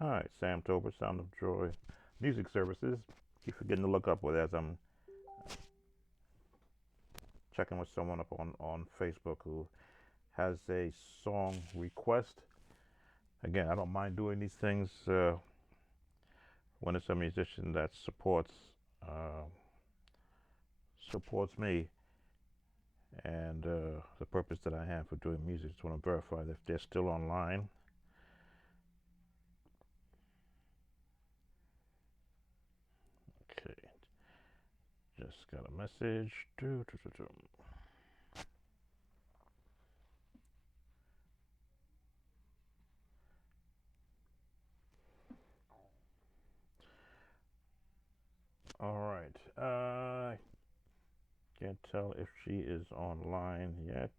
Hi, Sam Tober, Sound of Joy Music Services. Keep forgetting to look up with as I'm checking with someone up on Facebook who has a song request. Again, I don't mind doing these things when it's a musician that uh, supports me and the purpose that I have for doing music. Just want to verify that if they're still online. Okay, just got a message. All right. Can't tell if she is online yet.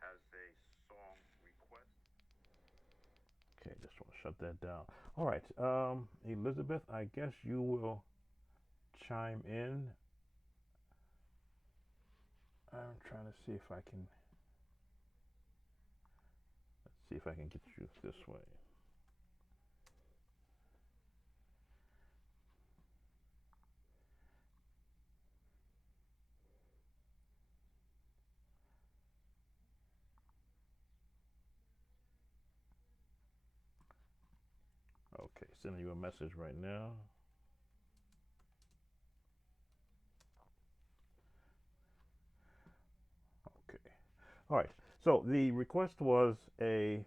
Has a song request. Okay, just want to shut that down. All right, Elizabeth, I guess you will chime in. I'm trying to see if I can. Let's see if I can get you this way. Okay, sending you a message right now. Okay. All right. So the request was an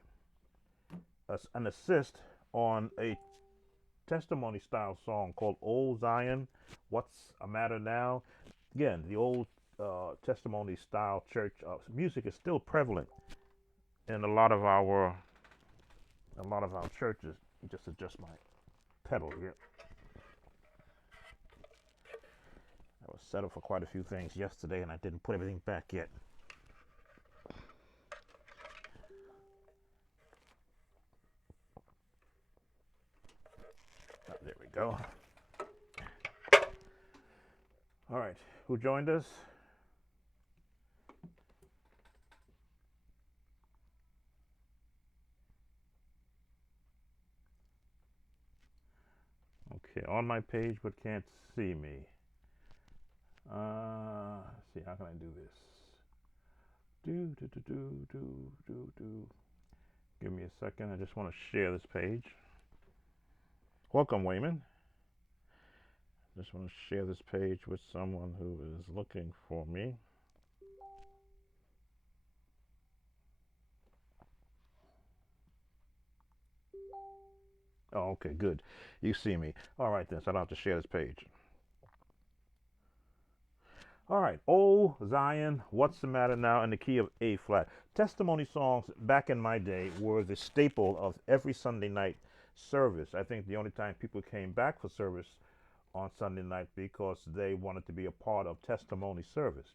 assist on a testimony style song called "Old Zion." What's a matter now? Again, the old testimony style church music is still prevalent in a lot of our churches. Just adjust my pedal here. I was settled for quite a few things yesterday, and I didn't put everything back yet. There we go. All right, who joined us? Okay, on my page, but can't see me. Let's see, how can I do this? Do do do do do do do. Give me a second. I just want to share this page. Welcome, Wayman. Just want to share this page with someone who is looking for me. Oh, okay, good. You see me. All right, then, so I don't have to share this page. All right, Oh Zion, What's the Matter Now in the key of A flat. Testimony songs back in my day were the staple of every Sunday night service. I think the only time people came back for service on Sunday night because they wanted to be a part of testimony service.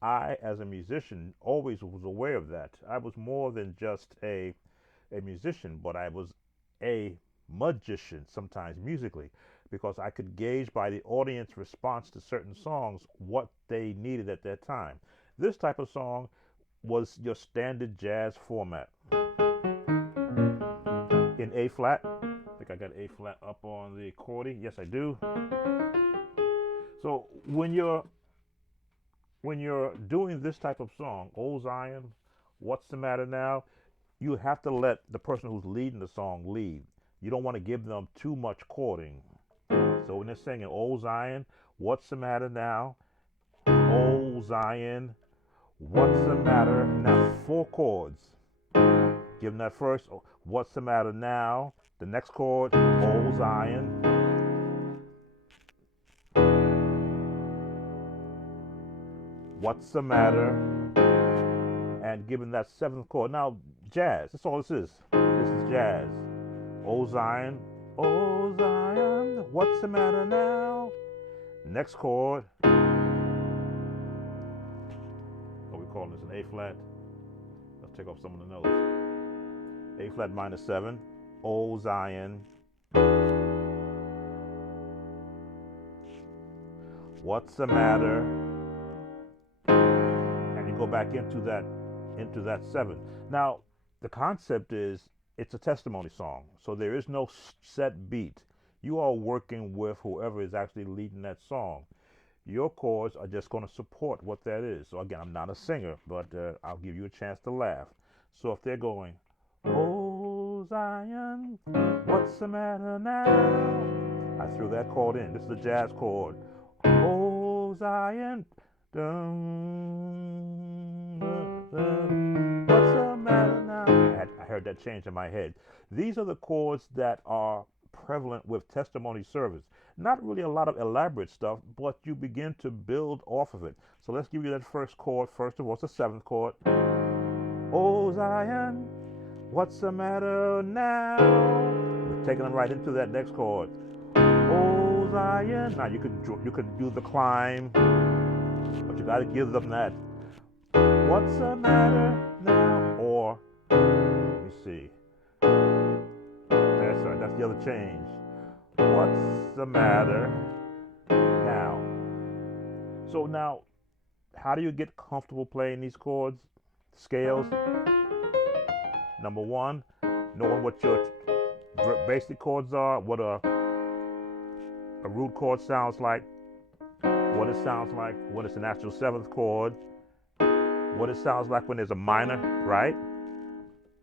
I, as a musician, always was aware of that. I was more than just a musician, but I was a magician sometimes musically because I could gauge by the audience response to certain songs what they needed at that time. This type of song was your standard jazz format in A flat. I think I got A flat up on the accordion. Yes, I do. So when you're doing this type of song, Old Zion, What's the Matter Now, you have to let the person who's leading the song lead. You don't want to give them too much chording. So when they're singing Old Zion, What's the Matter Now? Old Zion, What's the Matter Now? Four chords. Give them that first, What's the Matter Now? The next chord, Old Zion, What's the Matter? And give them that seventh chord. Now, jazz, that's all this is. This is jazz. Old Zion, Old Zion, What's the Matter Now? Next chord, what we call this an A flat. Let's take off some of the notes. A flat minor 7, Old Zion, What's the Matter? go back into that seventh. Now, the concept is it's a testimony song, so there is no set beat. You are working with whoever is actually leading that song. Your chords are just going to support what that is. So again, I'm not a singer, but I'll give you a chance to laugh. So if they're going, "Oh Zion, what's the matter now?" I threw that chord in. This is a jazz chord. "Oh Zion, dun, what's the matter now?" I heard that change in my head. These are the chords that are prevalent with testimony service. Not really a lot of elaborate stuff, but you begin to build off of it. So let's give you that first chord. First of all, it's the seventh chord. "Oh Zion, what's the matter now?" We're taking them right into that next chord. "Oh Zion." Now you could do the climb, but you got to give them that. "What's the matter now?" Or let me see. That's right. That's the other change. "What's the matter now?" So now, how do you get comfortable playing these chords? Scales. Number one, knowing what your basic chords are, what a root chord sounds like, what it sounds like when it's an actual seventh chord, what it sounds like when there's a minor, right?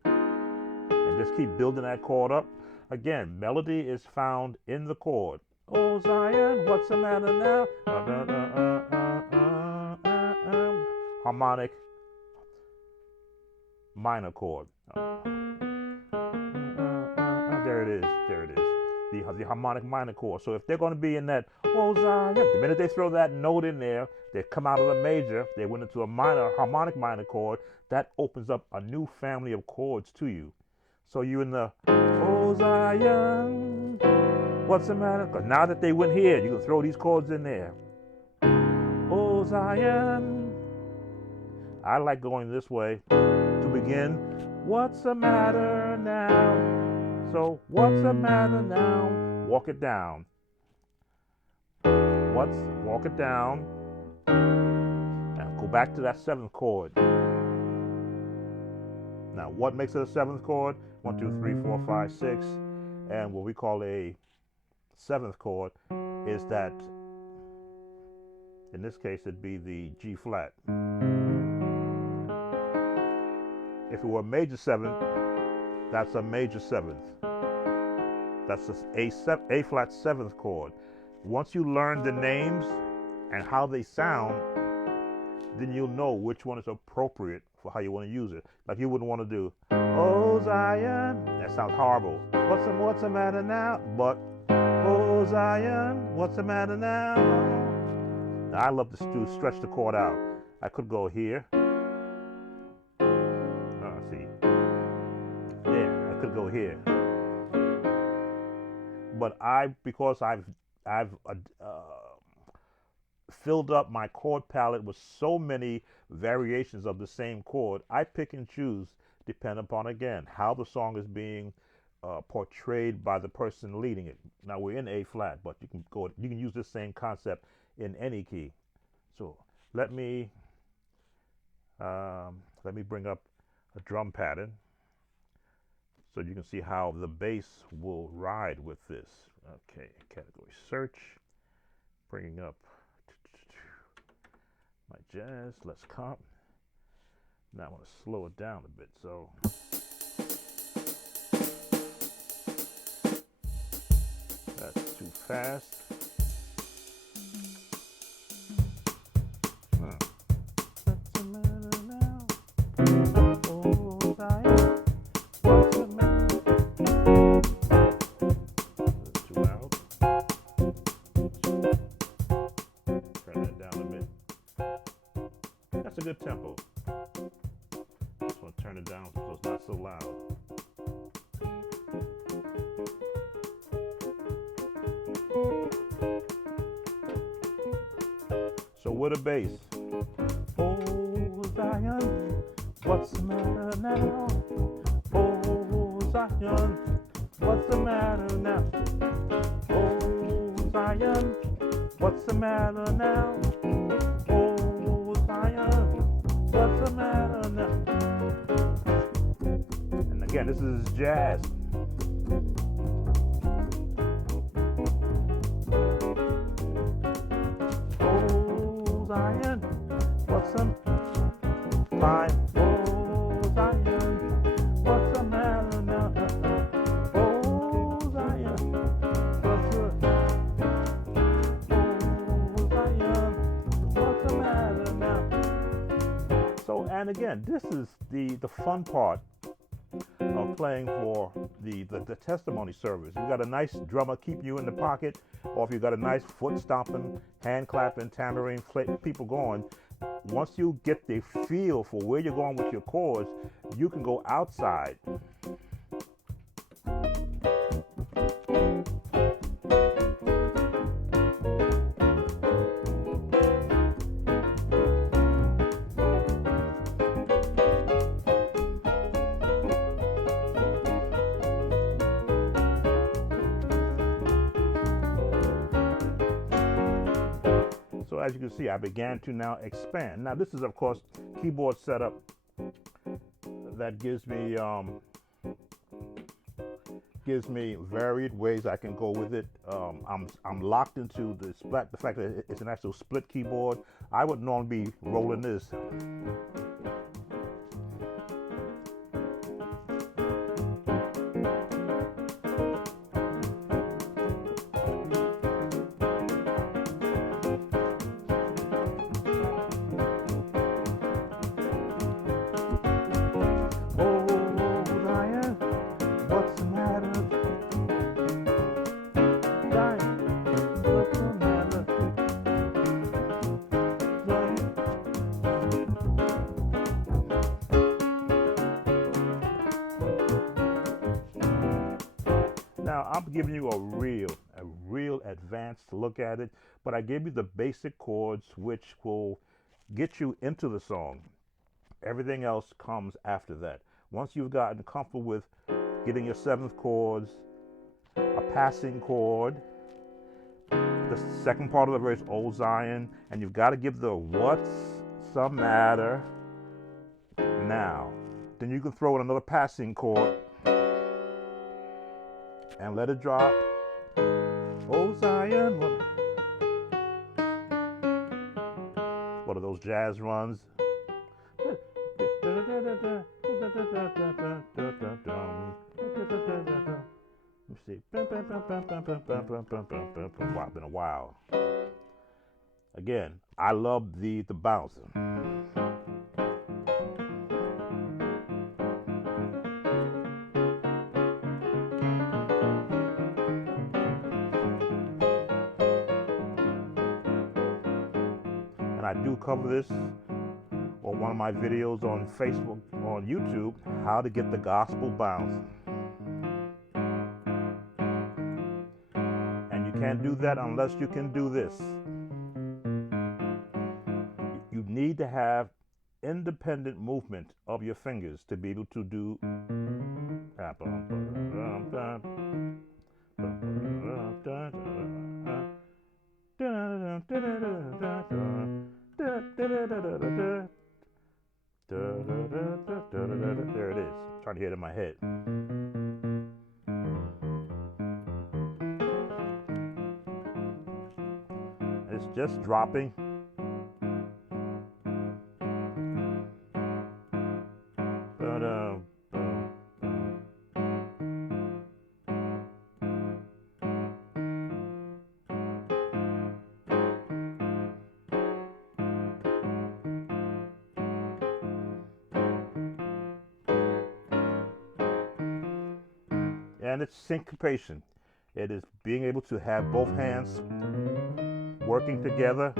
And just keep building that chord up. Again, melody is found in the chord. "Oh Zion, what's the matter now?" Harmonic minor chord. There it is. There it is. The harmonic minor chord. So if they're going to be in that "Oh Zion," the minute they throw that note in there, they come out of the major, they went into a harmonic minor chord. That opens up a new family of chords to you. So you're in the "Oh Zion, what's the matter?" Because now that they went here, you can throw these chords in there. "Oh Zion." I like going this way to begin. "What's the matter now?" So "What's the matter now?" Walk it down. Walk it down. And go back to that seventh chord. Now, what makes it a seventh chord? 1, 2, 3, 4, 5, 6. And what we call a seventh chord is that, in this case, it'd be the G flat. If it were a major seventh, that's a major seventh. That's a flat seventh chord. Once you learn the names and how they sound, then you'll know which one is appropriate for how you want to use it. Like you wouldn't want to do "Oh Zion." That sounds horrible. What's the matter now? But "Oh Zion, what's the matter now?" Now, I love to stretch the chord out. I could go here. See. Yeah, I could go here. But because I've filled up my chord palette with so many variations of the same chord, I pick and choose depending upon, again, how the song is being portrayed by the person leading it. Now we're in A flat, but you can use this same concept in any key. So let me bring up a drum pattern so you can see how the bass will ride with this. Okay, category search, bringing up my jazz. Let's comp. Now I want to slow it down a bit. So that's too fast. What's the matter now? Oh, Zion, what's the matter? Too loud. Turn that down a bit. That's a good tempo. Just want to turn it down so it's not so loud. So with a bass. Oh Zion, what's the matter now? Oh Zion, what's the matter now? Oh Zion, what's the matter now? Oh Zion, what's Again, this is jazz. Oh, Zion, what's some time? Oh, Zion, what's the matter now? Oh, Zion, what's oh, Zion, what's the matter now? So, and again, this is the fun part of playing for the testimony service. You got a nice drummer keeping you in the pocket, or if you got a nice foot stomping, hand clapping, tambourine people going. Once you get the feel for where you're going with your chords, you can go outside. So as you can see, I began to now expand. Now this is, of course, keyboard setup that gives me varied ways I can go with it. I'm locked into the fact that it's an actual split keyboard. I would normally be rolling this. Now I'm giving you a real advanced look at it, but I gave you the basic chords which will get you into the song. Everything else comes after that. Once you've gotten comfortable with getting your seventh chords, a passing chord, the second part of the verse, Old Zion, and you've got to give the what's the matter now. Then you can throw in another passing chord and let it drop. Oh Zion, what are those jazz runs? Let me see. Wow, been a while. Again, I love the bounce. And I do cover this on one of my videos on Facebook, on YouTube, how to get the gospel bounce. And you can't do that unless you can do this. You need to have independent movement of your fingers to be able to do. There it is. I'm trying to hear it in my head. It's just dropping. And it's syncopation. It is being able to have both hands working together.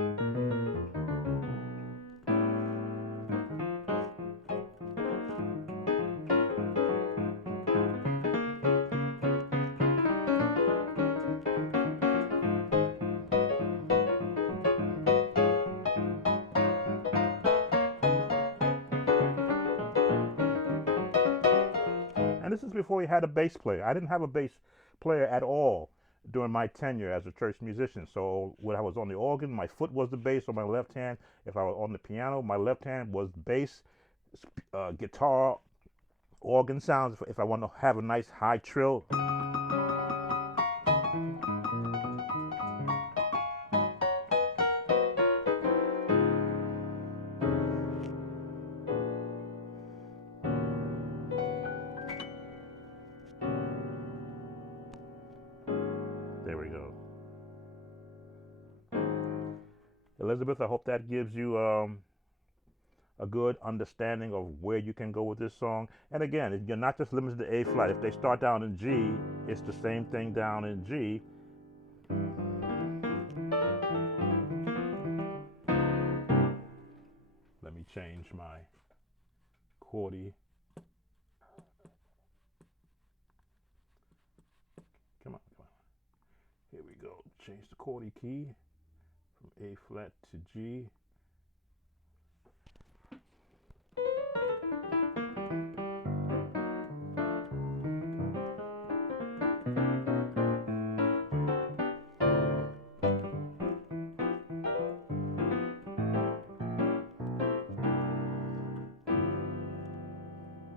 And this is before we had a bass player. I didn't have a bass player at all during my tenure as a church musician. So when I was on the organ, my foot was the bass on my left hand. If I was on the piano, my left hand was bass, guitar organ sounds. If I want to have a nice high trill, there we go. Elizabeth, I hope that gives you a good understanding of where you can go with this song. And again, you're not just limited to A flat. If they start down in G, it's the same thing down in G. Let me change my chordy. Come on, come on. Here we go. Change the chordy key from A flat to G.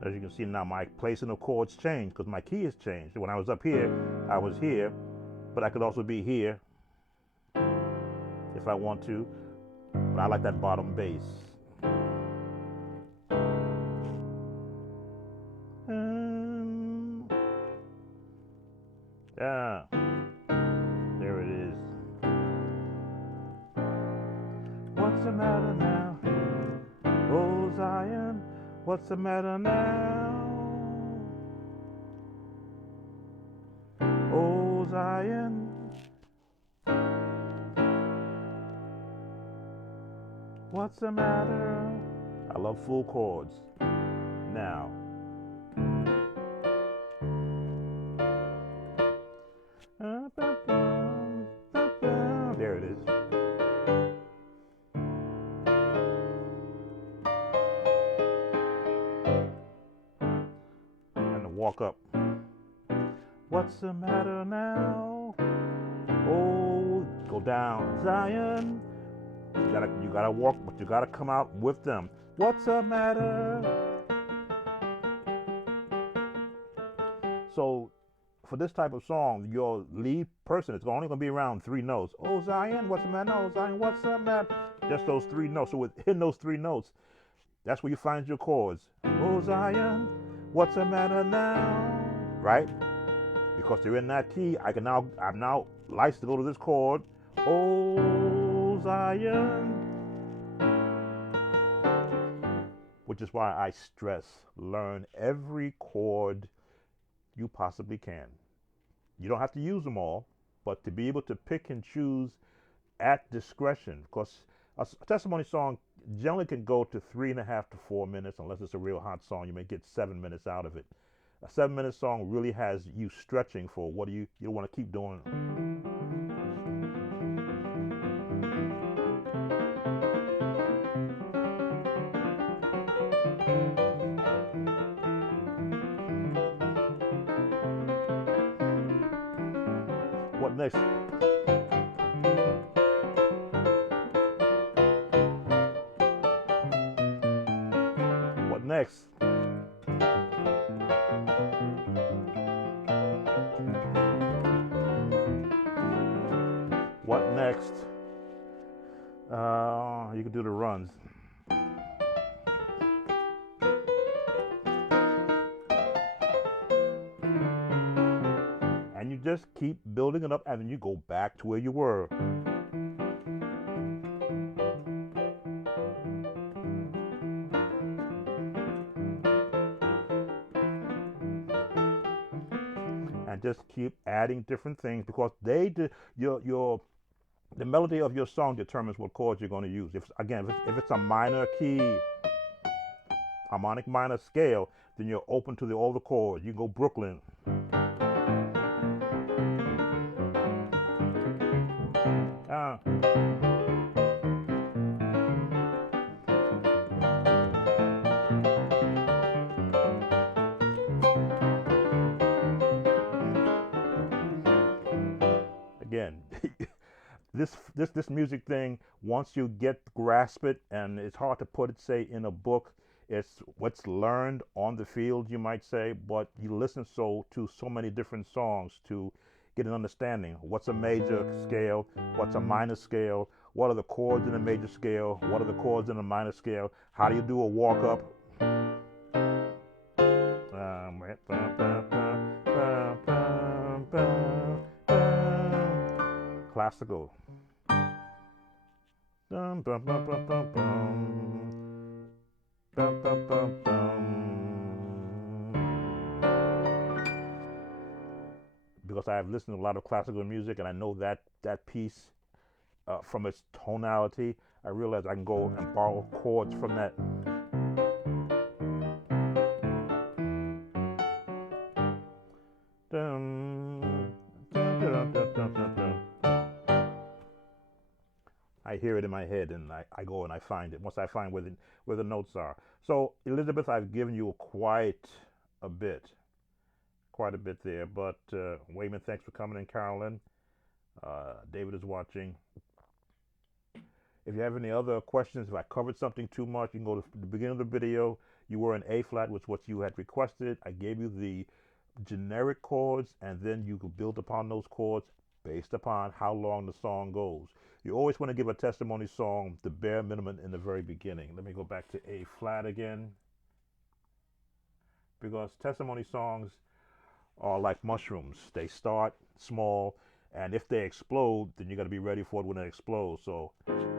As you can see now, my placing of chords changed because my key has changed. When I was up here, I was here, but I could also be here if I want to. But I like that bottom bass. Yeah, there it is. What's the matter now? Oh, Zion, what's the matter now? Oh, Zion, what's the matter? I love full chords. Now, there it is. And the walk up. What's the matter now? Oh, go down, Zion. You gotta walk, but you gotta come out with them. What's the matter? So, for this type of song, your lead person is only gonna be around 3 notes. Oh, Zion, what's the matter? Oh, Zion, what's the matter? Just those 3 notes. So within those 3 notes, that's where you find your chords. Oh, Zion, what's the matter now? Right? Because they're in that key, I'm now licensed to go to this chord. Oh, Zion. Which is why I stress, learn every chord you possibly can. You don't have to use them all, but to be able to pick and choose at discretion, because a testimony song generally can go to 3.5 to 4 minutes, unless it's a real hot song. You may get 7 minutes out of it. A 7-minute song really has you stretching for what you want to keep doing. What next? What next? What next? You can do the runs. And you just keep building it up, and then you go back to where you were. And just keep adding different things, because the melody of your song determines what chords you're going to use. If it's a minor key, harmonic minor scale, then you're open to all the chords. You can go Brooklyn. Again, this music thing, once you grasp it, and it's hard to put it, say, in a book, It's what's learned on the field, you might say, but you listen to so many different songs to get an understanding. What's a major scale? What's a minor scale? What are the chords in a major scale? What are the chords in a minor scale? How do you do a walk up? Classical. Because I have listened to a lot of classical music and I know that piece from its tonality, I realize I can go and borrow chords from that. I hear it in my head and I go and I find it once I find where the notes are. So Elizabeth, I've given you a bit, quite a bit there. But Wayman, thanks for coming in. Carolyn, David is watching. If you have any other questions, if I covered something too much, you can go to the beginning of the video. You were in A flat, which was what you had requested. I gave you the generic chords, and then you could build upon those chords based upon how long the song goes. You always want to give a testimony song the bare minimum in the very beginning. Let me go back to A flat again, because testimony songs are like mushrooms. They start small, and if they explode, then you got to be ready for it when it explodes. So,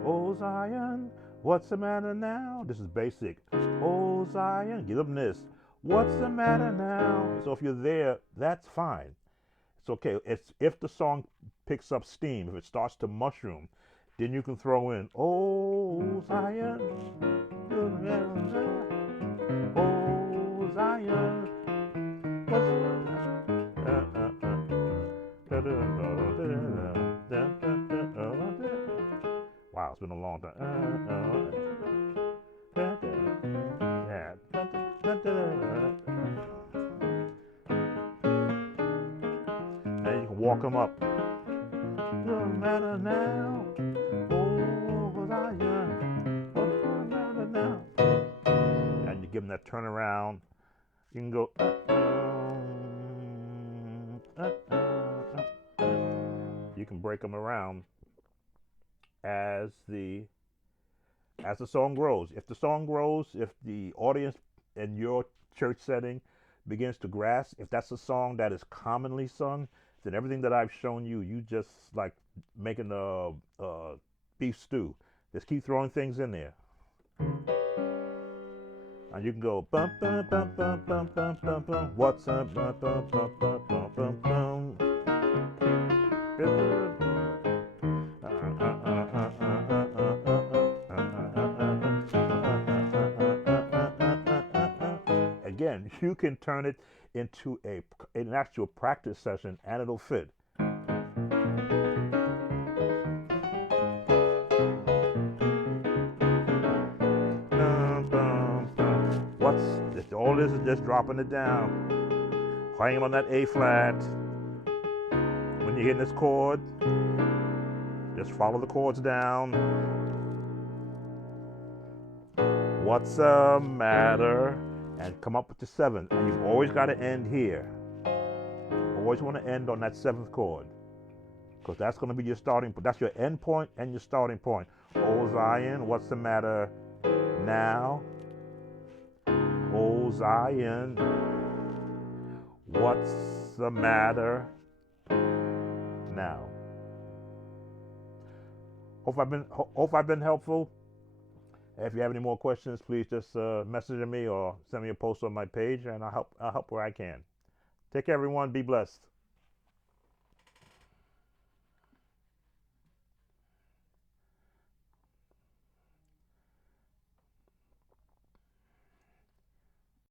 oh Zion, what's the matter now? This is basic. Oh Zion, give them this. What's the matter now? So if you're there, that's fine. It's okay. It's if the song picks up steam, if it starts to mushroom, then you can throw in, oh Zion, oh Zion, what's the wow, it's been a long time. Now you can walk them up. Doesn't matter now. Oh, Zion. What's the matter now? And you give them that turnaround. You can go. You can break them around as the song grows. If the song grows, if the audience in your church setting begins to grasp, if that's a song that is commonly sung, then everything that I've shown you, you just like making a beef stew. Just keep throwing things in there. And you can go bum bum bum bum bum bum bum bum. What's up? Bum bum bum bum bum bum bum. Again, you can turn it into an actual practice session and it'll fit. All this is just dropping it down, playing on that A flat. When you're hitting this chord, just follow the chords down. What's the matter? And come up with the seventh. And you've always got to end here. Always want to end on that seventh chord, because that's going to be your starting point. That's your end point and your starting point. Oh Zion, what's the matter now? Oh Zion, what's the matter now? Hope I've been helpful. If you have any more questions, please just message me or send me a post on my page, and I'll help where I can. Take care, everyone. Be blessed.